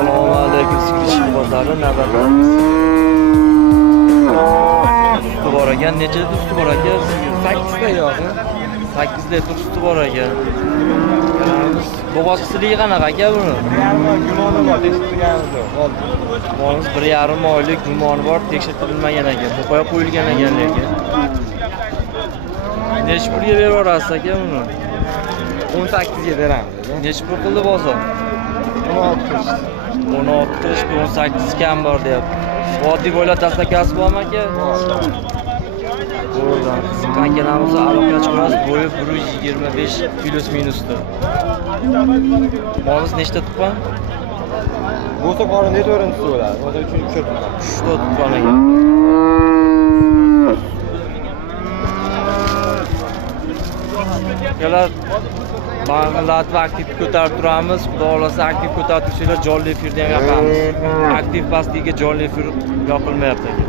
Assalomu alaykum Sigirchi bozori navbatdamiz. Suti bor ekan, necha suti bor ekan? 8 ta yo'q. 8 litr suti bor ekan. Bo'g'ozchiligi qanaqa aka buni? Gumoni bor, tekshirtirganimiz yo'q. Molimiz 1,5 oylik gumoni bor, tekshirtirilmagan ekan. Bo'qoya qo'yilgan ekan lekin. Necha pulga beraverasiz aka buni? 18 ga beramiz. Necha pul qildi bozor? 16 qilishdi. 16 qilishdi, 18 kam bor deyapti. Oddiy bo'ylab dastakasi bormi aka? Bo'lgan. Kankalarimiz aloqa chiqmas, bo'yi 125 plus minusdir. Molimiz nechta tuqqan? Bo'lsa qorin net o'rinsiz bo'ladi. O'zi uchun 3 ta. 3 ta tuqqan ekan. Kelar Bangladesh aktiv ko'tarib turamiz. Xudo xolasa aktiv ko'tarib tursanglar jonli efirda ham yoqamiz. Aktiv pastligiga jonli efir yoqilmayapti aka.